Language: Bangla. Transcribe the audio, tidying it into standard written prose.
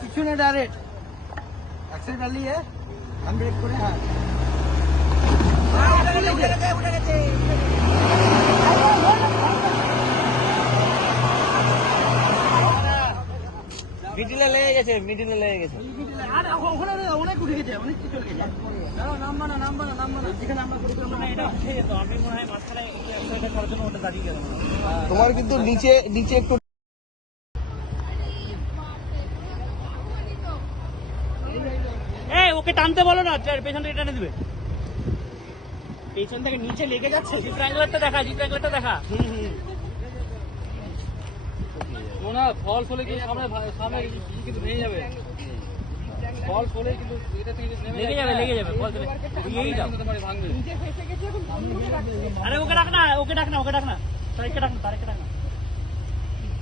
পিছনে ডাইরেক্ট অ্যাক্সিডেন্ট ডালিয়ে हम ब्रेक করে হ্যাঁ উঠে গেছে মিডলে লেগে গেছে আর ওখানে অনেক উঠে গেছে অনেক কিছু চলে গেছে নাম্বার না যেখানে আমরা করেছিলাম না এটা উঠে যেত আমি মনে হয় মাঝখানে এটা করার জন্য ওটা দাঁড়িয়ে গেল তোমার কিন্তু নিচে একটু ওকে টানতে বলো না পেছন থেকে টানে দিবে পেছন থেকে নিচে লেগে যাচ্ছে জি ট্রায়াঙ্গুলারটা দেখা না ফলস হলে কি সামনে কিন্তু ভেঙে যাবে ফলস হলে কিন্তু এটা থেকে লেগে যাবে ফলস হলে এই দাও ভাঙবে নিচে ফেসে গেছে এখন আরে ওকে ডাক না তারিখকে ডাক না